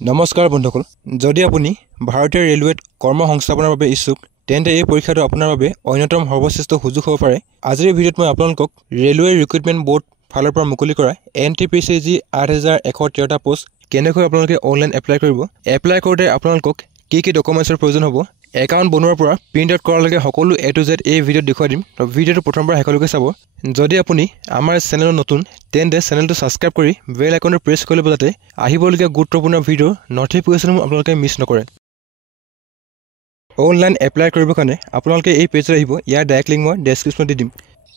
নমস্কাৰ বন্ধুসকল যদি আপুনি ভাৰতীয় ৰেলৱেত কৰ্ম সংস্থাপনৰ বাবে ইচ্ছুক তেন্তে এই পৰীক্ষাটো আপোনাৰ বাবে অন্যতম সৰ্বশ্ৰেষ্ঠ সুযোগ হ'ব পাৰে আজিৰ ভিডিঅ'ত মই আপোনালোকক ৰেলৱে ৰিক্ৰুটমেণ্ট বোৰ্ড ফালৰ পৰা মুকলি কৰা NTPC 8113টা পোষ্ট কেনেকৈ আপোনালোকে অনলাইন এপ্লাই কৰিব এপ্লাই কৰোঁতে আপোনালোকক কি ডকুমেণ্টছৰ প্ৰয়োজন হ'ব একাউণ্ট বনোৱাৰ পৰা প্ৰিণ্ট আউট কৰালৈকে সকলো A to Z এই ভিডিঅ'ত দেখুৱাই দিম তো ভিডিঅ'টো প্ৰথমবাৰ শেষলৈকে চাব যদি আপুনি আমাৰ চেনেলত নতুন তেন্তে চেনেলটো সাবস্ক্ৰাইব কৰি বেল আইকনটো প্ৰেছ কৰি ল'ব যাতে আহিবলগীয়া গুৰুত্বপূৰ্ণ ভিডিঅ'ৰ নটিফিকেশ্যন আপোনালোকে মিছ নকৰে অনলাইন এপ্লাই কৰিবৰ কাৰণে আপোনালোকে এই পেজত আহিব ইয়াৰ ডাইৰেক্ট লিংক মই ডেছক্ৰিপশ্যনত দি দিম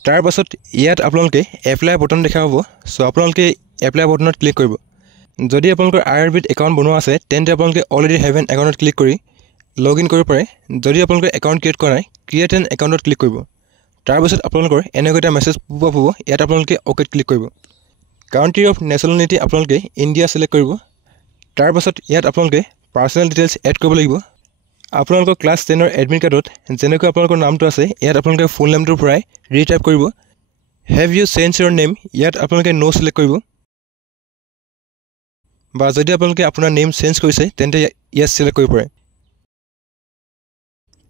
তাৰ পাছত ইয়াত আপোনালোকে এপ্লাই বটন দেখা পাব সো আপোনালোকে এপ্লাই বটনত ক্লিক কৰিব যদি আপোনালোকৰ IRBত একাউণ্ট বনোৱা আছে তেন্তে আপোনালোকে অলৰেডি হেভ এন একাউণ্টত ক্লিক কৰি লগইন কৰিব পাৰে যদি আপোনালোকে একাউণ্ট ক্ৰিয়েট কৰা নাই ক্ৰিয়েট এন একাউণ্টত ক্লিক কৰিব তাৰ পাছত আপোনালোকৰ এনেকৈ এটা মেছেজ পোৱা হ'ব ইয়াত আপোনালোকে ওকেত ক্লিক কৰিব কাউণ্ট্ৰি অফ নেশ্যনেলিটি আপোনালোকে ইণ্ডিয়া সিলেক্ট কৰিব তাৰ পাছত ইয়াত আপোনালোকে পাৰ্সোনেল ডিটেইলছ এড কৰিব লাগিব আপোনালোকৰ ক্লাছ 10ৰ এডমিট কাৰ্ডত যেনেকৈ আপোনালোকৰ নামটো আছে ইয়াত আপোনালোকে ফুল নেমটো ভৰাই ৰিটাইপ কৰিব have you change your name ইয়াত আপোনালোকে নো সিলেক্ট কৰিব বা যদি আপোনালোকে আপোনাৰ নেম চেঞ্জ কৰিছে তেন্তে ইয়েছ সিলেক্ট কৰিব পাৰে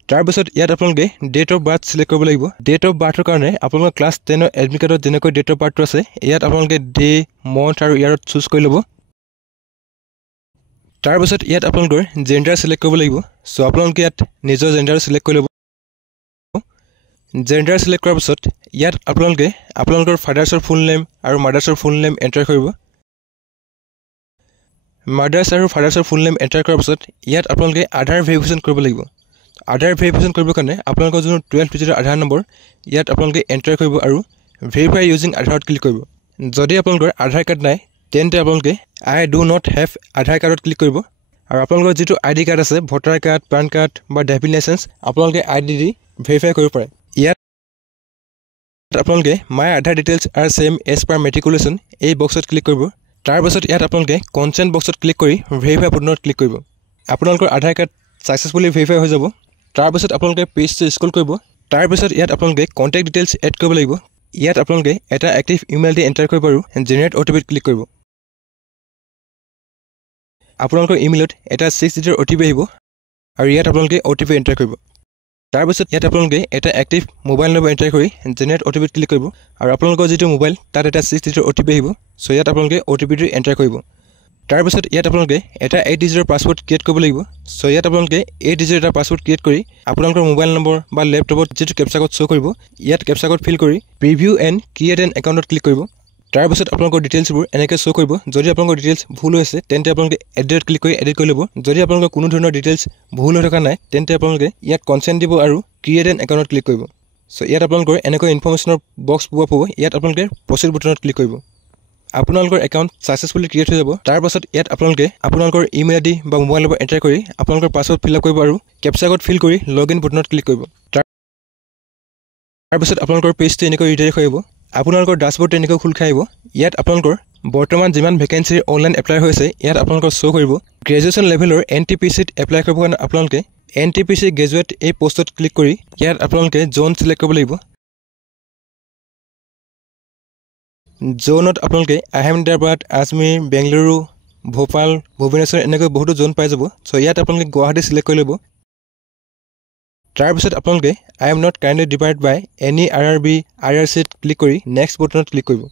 তাৰ পাছত ইয়াত আপোনালোকে ডেট অফ বাৰ্থ সিলেক্ট কৰিব লাগিব ডেট অফ বাৰ্থৰ কাৰণে আপোনালোকৰ ক্লাছ 10ৰ এডমিট কাৰ্ডত যেনেকৈ ডেট অফ বাৰ্থটো আছে ইয়াত আপোনালোকে ডে মন্থ আৰু ইয়াৰত চুজ কৰি ল'ব তাৰ পাছত ইয়াত আপোনালোকৰ জেন্ডাৰ সিলেক্ট কৰিব লাগিব সো আপোনালোকে ইয়াত নিজৰ জেন্ডাৰ সিলেক্ট কৰি ল'ব জেন্ডাৰ সিলেক্ট কৰাৰ পাছত ইয়াত আপোনালোকে আপোনালোকৰ ফাদাৰ্ছৰ ফুল নেম আৰু মাদাৰ্ছৰ ফুল নেম এণ্টাৰ কৰিব মাদাৰ্ছ আৰু ফাদাৰ্ছৰ ফুল নেম এণ্টাৰ কৰাৰ পাছত ইয়াত আপোনালোকে আধাৰ ভেৰিফিকেশ্যন কৰিব লাগিব আধাৰ ভেৰিফিকেশ্যন কৰিবৰ কাৰণে আপোনালোকৰ যোন 12 ডিজিটৰ আধাৰ নম্বৰ ইয়াত আপোনালোকে এণ্টাৰ কৰিব আৰু ভেৰিফাই ইউজিং আধাৰত ক্লিক কৰিব যদি আপোনালোকৰ আধাৰ কাৰ্ড নাই তেন্তে আপোনালোকে I do not have Aadhaar কাৰ্ডত ক্লিক কৰিব আৰু আপোনালোকৰ যিটো আইডি কাৰ্ড আছে ভোটাৰ কাৰ্ড পান কাৰ্ড বা ড্ৰাইভিং লাইসেন্স আপোনালোকে আইডি দি ভেৰিফাই কৰিব পাৰে ইয়াত আপোনালোকে my Aadhaar details are same as per matriculation এই বক্সত ক্লিক কৰিব তাৰ পাছত ইয়াত আপোনালোকে কনসেন্ট বক্সত ক্লিক কৰি ভেৰিফাই বটনত ক্লিক কৰিব আপোনালোকৰ আধাৰ কাৰ্ড সাকসেসফুলি ভেৰিফাই হৈ যাব তাৰ পাছত আপোনালোকে পেজটো স্ক্ৰল কৰিব তাৰ পাছত ইয়াত আপোনালোকে কন্টেক্ট ডিটেইলছ এড কৰিব লাগিব ইয়াত আপোনালোকে এটা এক্টিভ ইমেইল দি এণ্টাৰ কৰিব আৰু জেনাৰেট OTP ক্লিক কৰিব আপোনালোকৰ ইমেইলত এটা 6 ডিজিটৰ OTP আহিব আৰু ইয়াত আপোনালোকে OTP এণ্টাৰ কৰিব তাৰ পাছত ইয়াত আপোনালোকে এটা এক্টিভ মোবাইল নম্বৰ এণ্টাৰ কৰি জেনাৰেট OTP ক্লিক কৰিব আৰু আপোনালোকৰ যিটো মোবাইল তাত এটা 6 ডিজিটৰ OTP আহিব সো ইয়াত আপোনালোকে OTP টো এণ্টাৰ কৰিব তাৰ পাছত ইয়াত আপোনালোকে এটা 8 ডিজিটৰ পাছৱৰ্ড ক্ৰিয়েট কৰিব লাগিব সো ইয়াত আপোনালোকে 8 ডিজিটৰ এটা পাছৱৰ্ড ক্ৰিয়েট কৰি আপোনালোকৰ মোবাইল নম্বৰ বা ল্যাপটপত যেটো ক্যাপচা কোড শো কৰিব ইয়াত ক্যাপচা কোড ফিল কৰি প্ৰিভিউ এণ্ড ক্ৰিয়েট এন একাউণ্টত ক্লিক কৰিব তাৰ পাছত আপোনালোকৰ ডিটেইলছবোৰ এনেকৈ শো কৰিব যদি আপোনালোকৰ ডিটেইলছ ভুল হৈছে তেন্তে আপোনালোকে এডিট ক্লিক কৰি এডিট কৰি ল'ব যদি আপোনালোকৰ কোনো ধৰণৰ ডিটেইলছ ভুল হৈ থকা নাই তেন্তে আপোনালোকে ইয়াত কনসেন্ট দিব আৰু ক্ৰিয়েট এন একাউণ্টত ক্লিক কৰিব সো ইয়াত আপোনালোকৰ এনেকৈ ইনফৰমেশ্যনৰ বক্স পোৱা পাব ইয়াত আপোনালোকে প্ৰচিড বটনত ক্লিক কৰিব আপোনালোকৰ একাউণ্ট সাকসেসফুলি ক্ৰিয়েট হৈ যাব তাৰ পাছত ইয়াত আপোনালোকে আপোনালোকৰ ইমেইল আইডি বা মোবাইল নম্বৰ এণ্টাৰ কৰি আপোনালোকৰ পাছৱৰ্ড ফিল আপ কৰিব আৰু ক্যাপচা কোড ফিল কৰি লগইন বটনত ক্লিক কৰিব তাৰ পাছত আপোনালোকৰ পেজটো এনেকৈ ৰিডাইৰেক্ট হৈ যাব আপোনালোকৰ ড্যাশবৰ্ড এনেকৈ খোল খাই আহিব ইয়াত আপোনালোকৰ বৰ্তমান যিমান ভেকেন্সি অনলাইন এপ্লাই হৈছে ইয়াত আপোনালোকৰ শো কৰিব গ্ৰেজুৱেচন লেভেলৰ NTPCত এপ্লাই কৰিবৰ কাৰণে আপোনালোকে NTPC গ্ৰেজুৱেট এই পোষ্টত ক্লিক কৰি ইয়াত আপোনালোকে জোন সিলেক্ট কৰিব লাগিব জোনত আপোনালোকে আহমেদাবাদ আজমেৰ বেংগালুৰু ভোপাল ভুৱনেশ্বৰ এনেকৈ বহুতো জোন পাই যাব সো ইয়াত আপোনালোকে গুৱাহাটী সিলেক্ট কৰি ল'ব তাৰ পিছত আপোনালোকে I am not kindly depart by any RRB IRCত ক্লিক কৰি নেক্সট বটনত ক্লিক কৰিব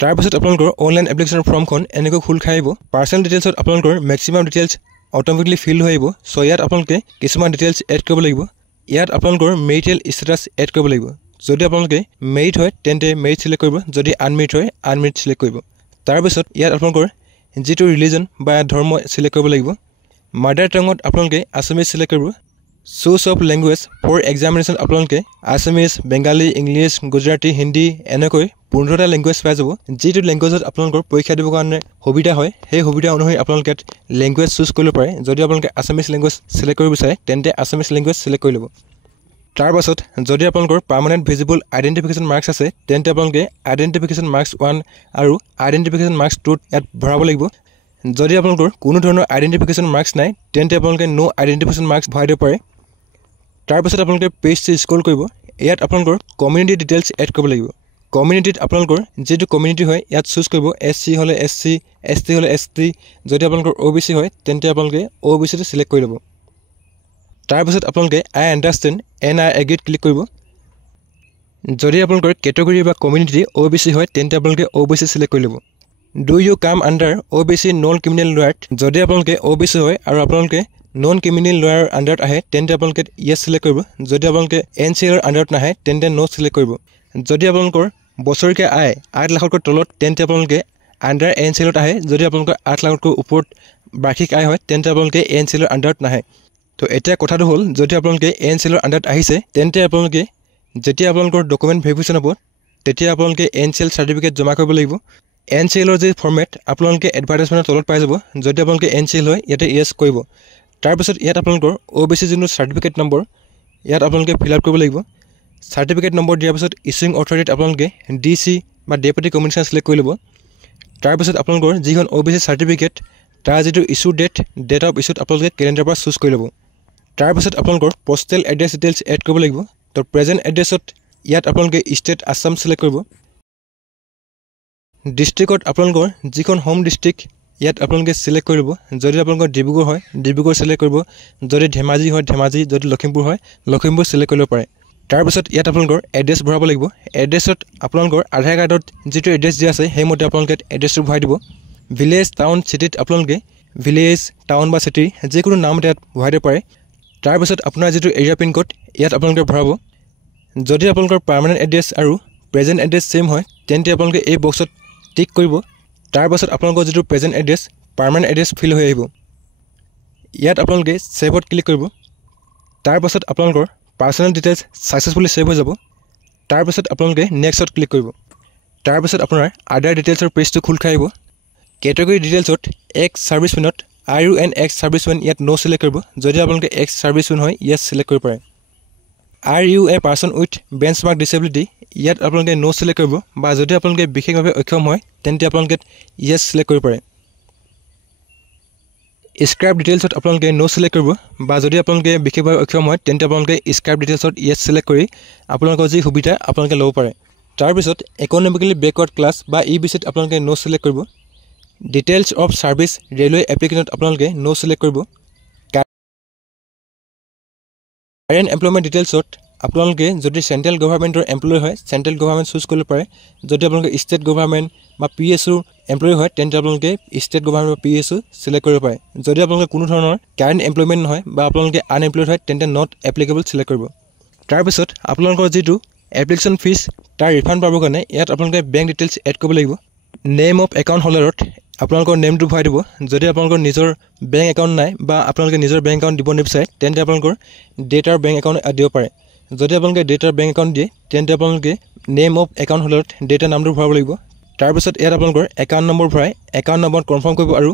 তাৰ পিছত আপোনালোকৰ অনলাইন এপ্লিকেশ্যন ফৰ্মখন এনেকৈ খোল খাই আহিব পাৰ্সোনেল ডিটেইলছত আপোনালোকৰ ম্যাক্সিমাম ডিটেইলছ অটোমেটিকলি ফিল হৈ আহিব সো ইয়াত আপোনালোকে কিছুমান ডিটেইলছ এড কৰিব লাগিব ইয়াত আপোনালোকৰ মেৰিটেল ষ্টেটাছ এড কৰিব লাগিব যদি আপোনালোকে মেৰিট হয় তেন্তে মেৰিট সিলেক্ট কৰিব যদি আনমেৰিট হয় আনমেৰিট সিলেক্ট কৰিব তাৰ পিছত ইয়াত আপোনালোকৰ যিটো ৰিলিজন বা ধৰ্ম সিলেক্ট কৰিব লাগিব মাদাৰ টাঙত আপোনালোকে আছামিজ সিলেক্ট কৰিব choose of language for examination আপোনালোকে আছামিজ বেংগালী ইংলিছ গুজৰাটী হিন্দী এনেকৈ 15টা লেংগুৱেজ পাই যাব যিটো লেংগুৱেজত আপোনালোকৰ পৰীক্ষা দিবৰ কাৰণে সুবিধা হয় সেই সুবিধা অনুসৰি আপোনালোকে লেংগুৱেজ চুজ কৰিব পাৰে যদি আপোনালোকে আছামিজ লেংগুৱেজ সিলেক্ট কৰিব বিচাৰে তেন্তে আছামিজ লেংগুৱেজ সিলেক্ট কৰি ল'ব তাৰ পাছত যদি আপোনালোকৰ পাৰ্মানেন্ট ভিজিবল আইডেন্টিফিকেশ্যন মাৰ্কছ আছে তেন্তে আপোনালোকে আইডেন্টিফিকেশ্যন মাৰ্কছ 1 আৰু আইডেন্টিফিকেশ্যন মাৰ্কছ 2 ইয়াত ভৰাব লাগিব যদি আপোনালোকৰ কোনো ধৰণৰ আইডেন্টিফিকেশ্যন মাৰ্কছ নাই তেন্তে আপোনালোকে নো আইডেন্টিফিকেশ্যন মাৰ্কছ ভৰাই দিব পাৰে তাৰ পাছত আপোনালোকে পেজটো স্ক্ৰল কৰিব ইয়াত আপোনালোকৰ কমিউনিটি ডিটেইলছ এড কৰিব লাগিব কমিউনিটিত আপোনালোকৰ যেটো কমিউনিটি হয় ইয়াত চুজ কৰিব SC হলে SC ST হলে ST যদি আপোনালোকৰ OBC হয় তেন্তে আপোনালোকে OBC টো সিলেক্ট কৰি ল'ব তাৰ পিছত আপোনালোকে I understand and I agree click কৰিব যদি আপোনালোকৰ ক্যাটাগৰী বা কমিউনিটি OBC হয় তেন্তে আপোনালোকে OBC সিলেক্ট কৰি ল'ব Do you come under OBC non criminal lawyer যদি আপোনালোকে OBC হয় আৰু আপোনালোকে non criminal lawyer under আহে তেন্তে আপোনালোকে yes সিলেক্ট কৰিব যদি আপোনালোকে NCL under নাহে তেন্তে no সিলেক্ট কৰিব যদি আপোনালোকৰ বছৰিকা আয় 8 লাখতকৈ তলত তেন্তে আপোনালোকে under NCL আহে যদি আপোনালোকৰ 8 লাখতকৈ ওপৰত বাৰ্ষিক আয় হয় তেন্তে আপোনালোকে NCL under নাহে তো এতিয়া কথাটো হ'ল যদি আপোনালোকে NCL under আহিছে তেন্তে আপোনালোকে যেতিয়া আপোনালোকৰ ডকুমেন্ট ভেৰিফিকেশন হ'ব তেতিয়া আপোনালোকে NCL সাৰ্টিফিকেট জমা কৰিব লাগিব NCL ৰ যে ফৰমেট আপোনালোকে এডভাৰটাইজমেন্টৰ তলত পাই যাব যদি আপোনালোকে NCL হয় ইয়াতে yes কৰিব তাৰ পিছত ইয়াত আপোনালোকৰ OBC যোনটো সাৰ্টিফিকেট নম্বৰ ইয়াত আপোনালোকে ফিল আপ কৰিব লাগিব সাৰ্টিফিকেট নম্বৰ দিয়াৰ পিছত ইছুইং অথৰিটি আপোনালোকে DC বা ডেপুটি কমিশনাৰ সিলেক্ট কৰি ল'ব তাৰ পিছত আপোনালোকৰ যিখন OBC সাৰ্টিফিকেট তাৰ যেটো ইস্যু ডেট অফ ইস্যুত আপোনালোকে ক্যালেন্ডাৰ পৰা চুজ কৰি ল'ব তাৰ পিছত আপোনালোকৰ পোষ্টেল এড্ৰেছ ডিটেইলছ এড কৰিব লাগিব তো প্ৰেজেন্ট এড্ৰেছত ইয়াত আপোনালোকে ষ্টেট আসাম সিলেক্ট কৰিব ডিস্ট্ৰিক্টত আপোনালোকৰ যিখন হোম ডিস্ট্ৰিক্ট ইয়াত আপোনালোকে সিলেক্ট কৰিব যদি আপোনালোকৰ ডিব্ৰুগড় হয় ডিব্ৰুগড় সিলেক্ট কৰিব যদি ধেমাজি হয় ধেমাজি যদি লখিমপুৰ হয় লখিমপুৰ সিলেক্ট কৰিব পাৰে তাৰ পিছত ইয়াত আপোনালোকৰ এড্ৰেছ ভৰাব লাগিব এড্ৰেছত আপোনালোকৰ আধাৰ কাৰ্ডত যেটো এড্ৰেছ দিয়া আছে হেমতে আপোনালোকে এড্ৰেছটো ভৰাই দিব ভিলেজ টাউন সিটিত আপোনালোকে ভিলেজ টাউন বা সিটি যিকোনো নাম ইয়াত ভৰাই দিব পাৰে তাৰ পিছত আপোনাৰ যেটো এৰিয়া পিন কোড ইয়াত আপোনালোকে ভৰাব যদি আপোনালোকৰ পাৰ্মানেন্ট এড্ৰেছ আৰু প্ৰেজেন্ট এড্ৰেছ সেম হয় তেন্তে আপোনালোকে এই বক্সত টিক কৰিব তাৰ পাছত আপোনালোকৰ যেটো present address permanent address fill হৈ আহিব ইয়াত আপোনালোকে সেভত ক্লিক কৰিব তাৰ পাছত আপোনালোকৰ পাৰ্সোনাল ডিটেইলছ সাকসেসফুলি সেভ হৈ যাব তাৰ পাছত আপোনালোকে নেক্সটত ক্লিক কৰিব তাৰ পাছত আপোনাৰ আদাৰ ডিটেইলছৰ পেজটো খুল খাই আহিব ক্যাটাগৰী ডিটেইলছত এক্স সাৰ্ভিসমেনত Are you an ex serviceman ইয়াত no সিলেক্ট কৰিব যদি আপোনালোকে ex serviceman হয় yes সিলেক্ট কৰিব পাৰে Are you a person with benchmark disability ইয়াত আপোনালোকে no সিলেক্ট কৰিব বা যদি আপোনালোকে বিশেষভাৱে অক্ষম হয় তেন্তে আপোনালোকে yes সিলেক্ট কৰিব পাৰে স্ক্ৰাইব ডিটেইলছত আপোনালোকে no সিলেক্ট কৰিব বা যদি আপোনালোকে বিশেষভাৱে অক্ষম হয় তেন্তে আপোনালোকে স্ক্ৰাইব ডিটেইলছত yes সিলেক্ট কৰি আপোনালোকৰ যি সুবিধা আপোনালোকে ল'ব পাৰে তাৰ পিছত ইকোনমিক্যালি ব্যাকৱাৰ্ড ক্লাছ বা EBCত আপোনালোকে no সিলেক্ট কৰিব ডিটেইলছ অফ সাৰ্ভিস ৰেলৱে এপ্লিকেশনত আপোনালোকে no সিলেক্ট কৰিব কাৰেন্ট এমপ্লয়মেন্ট ডিটেইলছত আপোনালোকে যদি সেন্ট্ৰেল গভৰ্ণমেন্টৰ এমপ্লয় হয় সেন্ট্ৰেল গভৰ্ণমেন্ট চুজ কৰিব পাৰে যদি আপোনালোকে ষ্টেট গভৰ্ণমেন্ট বা PSU এমপ্লয় হয় তেন্তে আপোনালোকে ষ্টেট গভৰ্ণমেন্ট বা PSU সিলেক্ট কৰিব পাৰে যদি আপোনালোকে কোনো ধৰণৰ কাৰেন্ট এমপ্লয়মেন্ট নহয় বা আপোনালোকে আনএমপ্লয়ড হয় তেন্তে নট এপ্লিকেবল সিলেক্ট কৰিব তাৰ পিছত আপোনালোকৰ যেটো এপ্লিকেশন ফিস তাৰ ৰিফান্ড পাবৰ কাৰণে ইয়াত আপোনালোকে বেংক ডিটেইলছ এড কৰিব লাগিব নেম অফ একাউন্ট হোল্ডাৰত আপোনালোকৰ নেমটো ভৰাই দিব যদি আপোনালোকৰ নিজৰ বেংক একাউন্ট নাই বা আপোনালোকে নিজৰ বেংক একাউন্ট দিব নিবিচাৰে তেন্তে আপোনালোকৰ ডেটাৰ বেংক একাউন্ট দিব পাৰে যদি আপোনালোকে ডেটাৰ বেংক একাউন্ট দিয়ে তেন্তে আপোনালোকে নেম অফ একাউন্ট হোল্ডাৰত ডেটা নামটো ভৰাব লাগিব তাৰ পিছত ইয়াত আপোনালোকৰ একাউন্ট নম্বৰ ভৰাই একাউন্ট নম্বৰ কনফাৰ্ম কৰিব আৰু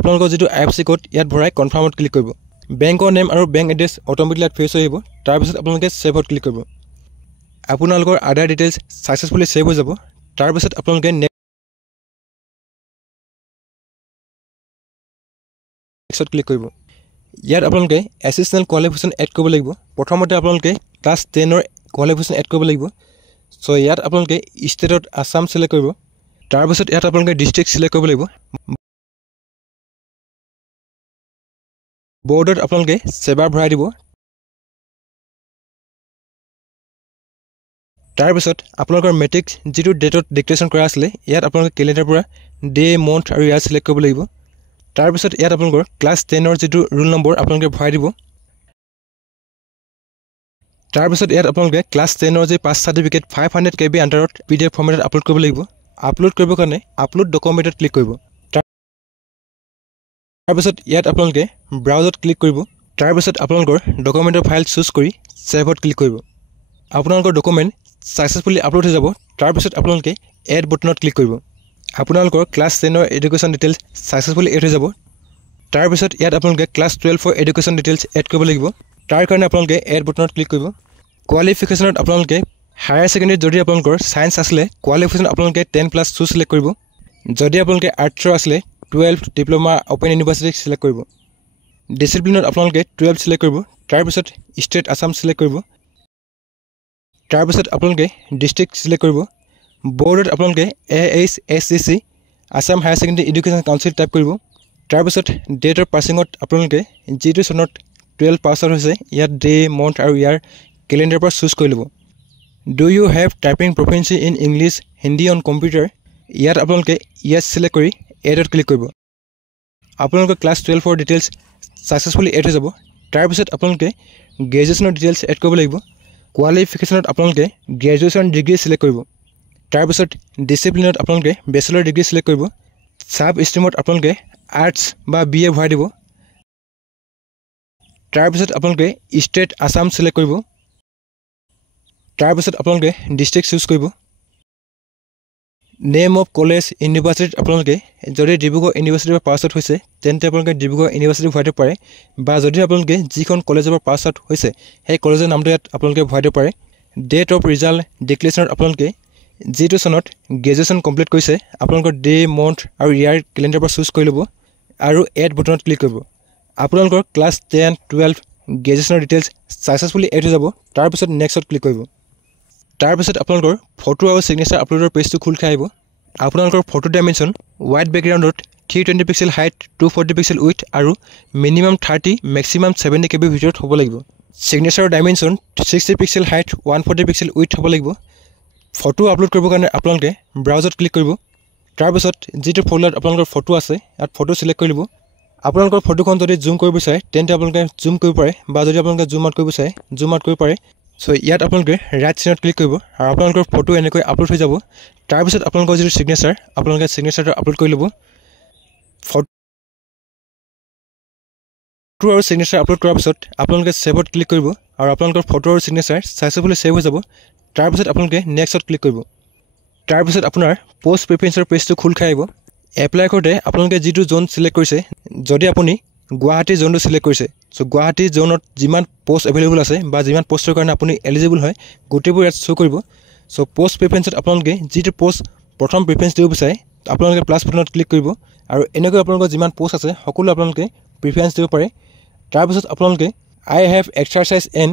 আপোনালোকৰ যেটো IFSC কোড ইয়াত ভৰাই কনফাৰ্মত ক্লিক কৰিব বেংকৰ নেম আৰু বেংক এড্ৰেছ অটোমেটিকলি ফেচ হৈ আহিব তাৰ পিছত আপোনালোকে সেভত ক্লিক কৰিব আপোনালোকৰ আদাৰ ডিটেইলছ সাকসেসফুলি সেভ হৈ যাব তাৰ পিছত আপোনালোকে নেক্সট ক্লিক কৰিব ইয়াত আপোনালোকে এসিস্টেন্ট কোৱালিফিকেশন এড কৰিব লাগিব প্ৰথমতে আপোনালোকে ক্লাছ 10 ৰ কোৱালিফিকেশন এড কৰিব লাগিব সো ইয়াত আপোনালোকে ষ্টেটত আসাম সিলেক্ট কৰিব তাৰ পিছত ইয়াত আপোনালোকে ডিস্ট্ৰিক্ট সিলেক্ট কৰিব লাগিব বৰ্ডত আপোনালোকে সেবা ভৰাই দিব তাৰ পিছত আপোনালোকৰ মেট্ৰিক যেটো ডেটত ডিক্লেৰেচন কৰা আছিল ইয়াত আপোনালোকে ক্যালেন্ডাৰ পৰা ডে মন্থ আৰু ইয়াৰ সিলেক্ট কৰিব লাগিব তাৰ পিছত ইয়াত আপোনালোকৰ ক্লাছ 10 ৰ যেটো ৰোল নম্বৰ আপোনালোকে ভৰাই দিব তাৰ পিছত ইয়াত আপোনালোকে ক্লাছ 10 ৰ যে পাছ সাৰ্টিফিকেট 500 KB আন্ডাৰত PDF ফৰ্মেটত আপলোড কৰিব লাগিব আপলোড কৰিবৰ কাৰণে আপলোড ডকুমেন্টত ক্লিক কৰিব তাৰ পিছত ইয়াত আপোনালোকে ব্ৰাউজত ক্লিক কৰিব তাৰ পিছত আপোনালোকৰ ডকুমেন্টৰ ফাইল চুজ কৰি সেভত ক্লিক কৰিব আপোনালোকৰ ডকুমেন্ট সাকসেসফুলি আপলোড হৈ যাব তাৰ পিছত আপোনালোকে এড বটনত ক্লিক কৰিব আপোনালোকৰ ক্লাছ 10 ৰ এডুকেশন ডিটেইলছ সাকসেসফুলি এড হৈ যাব তাৰ পিছত ইয়াত আপোনালোকে class 12 for education details add কৰিব লাগিব তাৰ কাৰণে আপোনালোকে এড বটনত ক্লিক কৰিব কোৱালিফিকেশনত আপোনালোকে হায়াৰ সেকেন্ডাৰী যদি আপোনালোকৰ সায়েন্স আছিল কোৱালিফিকেশন আপোনালোকে 10+ চুজ সিলেক্ট কৰিব যদি আপোনালোকে আৰ্টছৰ আছিল 12 ডিপ্লোমা ওপেন ইউনিভাৰ্সিটি সিলেক্ট কৰিব ডিসিপ্লিনত আপোনালোকে 12 সিলেক্ট কৰিব তাৰ পিছত ষ্টেট আসাম সিলেক্ট কৰিব তাৰ পিছত আপোনালোকে ডিস্ট্ৰিক্ট সিলেক্ট কৰিব বৰ্ডত আপোনালোকে AHSCC Assam higher secondary education council type কৰিব তাৰপিছত ডেট অফ পাছিঙত আপোনালোকে যিটো চনত 12 পাছ আউট হৈছে ইয়াত ডে মন্থ আৰু ইয়াৰ ক্যালেন্ডাৰ পৰা চুজ কৰি ল'ব do you have typing proficiency in English Hindi on computer ইয়াত আপোনালোকে ইয়েছ সিলেক্ট কৰি এডত ক্লিক কৰিব আপোনালোকৰ ক্লাছ 12 ৰ ডিটেইলছ সাকসেসফুলি এড হৈ যাব তাৰপিছত আপোনালোকে গ্ৰেজুৱেচনৰ ডিটেইলছ এড কৰিব লাগিব কোৱালিফিকেশ্যনত আপোনালোকে গ্ৰেজুৱেচন ডিগ্ৰী সিলেক্ট কৰিব তাৰপিছত ডিসিপ্লিনত আপোনালোকে বেচেলৰ ডিগ্ৰী সিলেক্ট কৰিব সাব ষ্ট্ৰীমত আপোনালোকে আৰ্টছ বা BA ভৰাই দিব তাৰপিছত আপোনালোকে ষ্টেট আসাম সিলেক্ট কৰিব তাৰপিছত আপোনালোকে ডিস্ট্ৰিক্ট চুজ কৰিব নেম অফ কলেজ ইউনিভাৰ্চিটি আপোনালোকে যদি ডিব্ৰুগড় ইউনিভাৰ্চিটিৰ পৰা পাছ আউট হৈছে তেন্তে আপোনালোকে ডিব্ৰুগড় ইউনিভাৰ্চিটি ভৰাই দিব পাৰে বা যদি আপোনালোকে যিখন কলেজৰ পৰা পাছ আউট হৈছে সেই কলেজৰ নামটো ইয়াত আপোনালোকে ভৰাই দিব পাৰে ডেট অফ ৰিজাল্ট ডিক্লেৰেশ্যনত আপোনালোকে যিটো চনত গ্ৰেজুৱেচন কমপ্লিট কৰিছে আপোনালোকৰ ডে মন্থ আৰু ইয়াৰ ক্যালেন্ডাৰ পৰা চুজ কৰি ল'ব আৰু এড বটনত ক্লিক কৰিব আপোনালোকৰ ক্লাছ 10 12 গ্ৰেজুৱেচনৰ ডিটেইলছ সাকসেসফুলি এড হৈ যাব তাৰপিছত নেক্সটত ক্লিক কৰিব তাৰপিছত আপোনালোকৰ ফটো আৰু সিগনেচাৰ আপলোডৰ পেজটো খোল খাই আহিব আপোনালোকৰ ফটো ডাইমেনশ্যন হোৱাইট বেকগ্ৰাউণ্ডত 320 পিক্সেল হাইট 240 পিক্সেল উইথ আৰু মিনিমাম 30 মেক্সিমাম 70 KB ভিতৰত হ'ব লাগিব সিগনেচাৰৰ dimension 60 pixel height 140 pixel width হ'ব লাগিব ফটো আপলোড কৰিবৰ কাৰণে আপোনালোকে ব্ৰাউজত ক্লিক কৰিব তাৰপিছত যিটো ফল্ডাৰত আপোনালোকৰ ফটো আছে ইয়াত ফটো সিলেক্ট কৰি ল'ব আপোনালোকৰ ফটোখন যদি জুম কৰিব বিচাৰে তেন্তে আপোনালোকে জুম কৰিব পাৰে বা যদি আপোনালোকে জুম আউট কৰিব বিচাৰে জুম আউট কৰিব পাৰে সো ইয়াত আপোনালোকে ৰাইট সাইডত ক্লিক কৰিব আৰু আপোনালোকৰ ফটো এনেকৈ আপলোড হৈ যাব তাৰপিছত আপোনালোকৰ যিটো সিগনেচাৰ আপোনালোকে সিগনেচাৰটো আপলোড কৰি ল'ব ফটো আৰু সিগনেচাৰ আপলোড কৰাৰ পিছত আপোনালোকে সেভত ক্লিক কৰিব আৰু আপোনালোকৰ ফটো আৰু সিগনেচাৰ সাকসেসফুলি সেভ হৈ যাব তাৰপিছত আপোনালোকে নেক্সটত ক্লিক কৰিব তাৰপিছত আপোনাৰ পোষ্ট প্ৰিফাৰেন্সৰ পেজটো খোল খাই আহিব এপ্লাই কৰোঁতে আপোনালোকে যিটো জোন সিলেক্ট কৰিছে যদি আপুনি গুৱাহাটী জোনটো সিলেক্ট কৰিছে সো গুৱাহাটী জোনত যিমান পোষ্ট এভেইলেবল আছে বা যিমান পোষ্টৰ কাৰণে আপুনি এলিজিবল হয় গোটেইবোৰ ইয়াত শ্ব' কৰিব সো পোষ্ট প্ৰিফাৰেন্সত আপোনালোকে যিটো পোষ্ট প্ৰথম প্ৰিফাৰেন্স দিব বিচাৰে আপোনালোকে প্লাছ বাটনত ক্লিক কৰিব আৰু এনেকৈ আপোনালোকৰ যিমান পোষ্ট আছে সকলো আপোনালোকে প্ৰিফাৰেন্স দিব পাৰে তাৰপিছত আপোনালোকে I have exercise and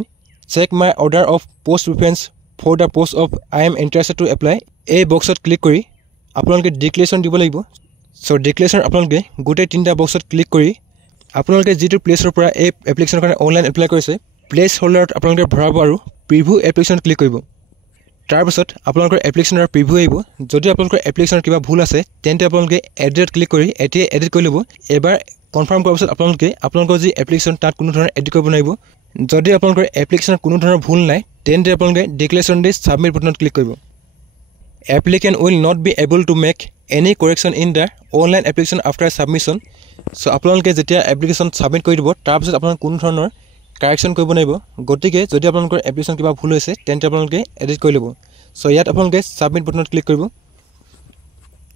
check my order of post preference for the post of I am interested to apply এই বক্সত ক্লিক কৰি আপোনালোকে ডিক্লেৰেশ্যন দিব লাগিব সো ডিক্লেৰেশ্যন আপোনালোকে গোটেই তিনিটা বক্সত ক্লিক কৰি আপোনালোকে যিটো প্লেছৰ পৰা এই এপ্লিকেশ্যনৰ কাৰণে অনলাইন এপ্লাই কৰিছে প্লেছ হোল্ডাৰত আপোনালোকে ভৰাব আৰু প্ৰিভিউ এপ্লিকেশ্যন ক্লিক কৰিব তাৰপিছত আপোনালোকৰ এপ্লিকেশ্যনৰ প্ৰিভিউ আহিব যদি আপোনালোকৰ এপ্লিকেশ্যনৰ কিবা ভুল আছে তেন্তে আপোনালোকে এডিটত ক্লিক কৰি এতিয়া এডিট কৰি ল'ব এবাৰ কনফাৰ্ম কৰাৰ পিছত আপোনালোকে আপোনালোকৰ যি এপ্লিকেশ্যন তাত কোনো ধৰণৰ এডিট কৰিব নোৱাৰিব যদি আপোনালোকৰ এপ্লিকেশ্যনত কোনো ধৰণৰ ভুল নাই তেন্তে আপোনালোকে ডিক্লেৰেশ্যন দি সাবমিট বাটনত ক্লিক কৰিব applicant will not be able to make any correction in the online application after submission so আপোনালোকে যেতিয়া এপ্লিকেশ্যন সাবমিট কৰি দিব তাৰ পিছত আপোনালোকে কোনো ধৰণৰ কাৰেকশ্যন কৰিব নোৱাৰিব গতিকে যদি আপোনালোকৰ এপ্লিকেশ্যন কিবা ভুল হৈছে তেন্তে আপোনালোকে এডিট কৰি ল'ব সো ইয়াত আপোনালোকে সাবমিট বাটনত ক্লিক কৰিব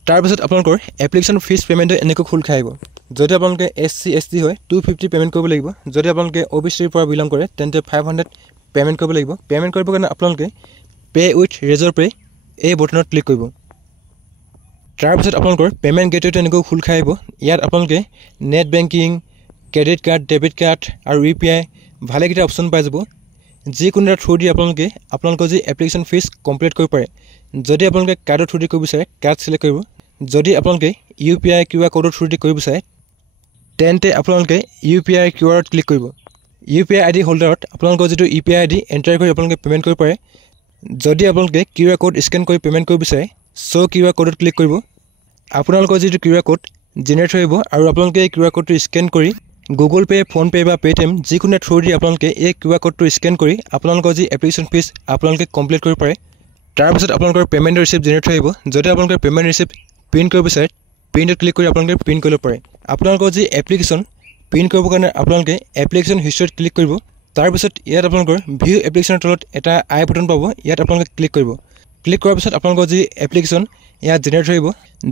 তাৰ পিছত আপোনালোকৰ এপ্লিকেশ্যন ফিজ পেমেণ্টটো এনেকৈ খোল খাই আহিব যদি আপোনালোকে SC ST হয় 250 পেমেণ্ট কৰিব লাগিব যদি আপোনালোকে OBC ৰ পৰা বিলং কৰে তেন্তে 500 পেমেণ্ট কৰিব লাগিব পেমেণ্ট কৰিবৰ কাৰণে আপোনালোকে পে উইথ ৰেজৰ পে এই বটনত ক্লিক কৰিব তাৰপিছত আপোনালোকৰ পেমেণ্ট গেটৱেটো এনেকৈ খোল খাই আহিব ইয়াত আপোনালোকে net banking credit card debit card আৰু UPI ভালেকেইটা অপশ্যন পাই যাব যিকোনো এটা থ্ৰু দি আপোনালোকে আপোনালোকৰ যি এপ্লিকেশ্যন ফিজ কমপ্লিট কৰিব পাৰে যদি আপোনালোকে কাৰ্ডৰ থ্ৰু দি কৰিব বিচাৰে কাৰ্ড সিলেক্ট কৰিব যদি আপোনালোকে UPI QR কোডৰ থ্ৰু দি কৰিব বিচাৰে তেন্তে আপোনালোকে UPI QRত ক্লিক কৰিব UPI ID হোল্ডাৰত আপোনালোকৰ যিটো UPI ID এণ্টাৰ কৰি আপোনালোকে পেমেণ্ট কৰিব পাৰে যদি আপোনালোকে QR কোড স্কেন কৰি পেমেণ্ট কৰিব বিচাৰে সো QR কোডত ক্লিক কৰিব আপোনালোকৰ যিটো QR কোড জেনেৰেট হ'ব আৰু আপোনালোকে এই QR কোডটো স্কেন কৰি গুগল পে ফোন পে বা পেটিএম যিকোনো থ্ৰু দি আপোনালোকে এই QR কোডটো স্কেন কৰি আপোনালোকৰ যি এপ্লিকেশ্যন ফিজ আপোনালোকে কমপ্লিট কৰিব পাৰে তাৰপিছত আপোনালোকৰ পেমেণ্ট ৰিচিপ্ট জেনেৰেট হ'ব যদি আপোনালোকে পেমেণ্ট ৰিচিপ্ট প্ৰিণ্ট কৰিব বিচাৰে প্ৰিণ্টত ক্লিক কৰি আপোনালোকে প্ৰিণ্ট কৰিব পাৰে আপোনালোকৰ যি এপ্লিকেশ্যন প্ৰিণ্ট কৰিবৰ কাৰণে আপোনালোকে এপ্লিকেশ্যন হিষ্ট্ৰীত ক্লিক কৰিব তাৰপিছত ইয়াত আপোনালোকৰ ভিউ এপ্লিকেশ্যনৰ তলত এটা আই বটন পাব ইয়াত আপোনালোকে ক্লিক কৰিব ক্লিক কৰাৰ পিছত আপোনালোকৰ যি এপ্লিকেশ্যন ইয়াত জেনেৰেট হ'ব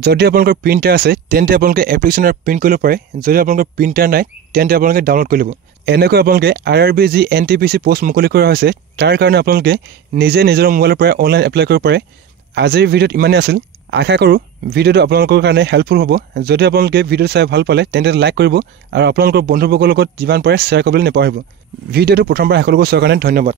যদি আপোনালোকৰ প্ৰিণ্টাৰ আছে তেন্তে আপোনালোকে এপ্লিকেশ্যনৰ প্ৰিণ্ট কৰিব পাৰে যদি আপোনালোকৰ প্ৰিণ্টাৰ নাই তেন্তে আপোনালোকে ডাউনলোড কৰি ল'ব এনেকৈ আপোনালোকে RRB যি NTPC পোষ্ট মুকলি কৰা হৈছে তাৰ কাৰণে আপোনালোকে নিজে নিজৰ মোবাইলৰ পৰা অনলাইন এপ্লাই কৰিব পাৰে আজিৰ ভিডিঅ'ত ইমানেই আছিল আশা কৰোঁ ভিডিঅ'টো আপোনালোকৰ কাৰণে হেল্পফুল হ'ব যদি আপোনালোকে ভিডিঅ' চাই ভাল পালে তেন্তে লাইক কৰিব আৰু আপোনালোকৰ বন্ধুবৰ্গৰ লগত যিমান পাৰে শ্বেয়াৰ কৰিবলৈ নাপাহৰিব ভিডিঅ'টো প্ৰথমবাৰ শেষলৈকে চোৱাৰ কাৰণে ধন্যবাদ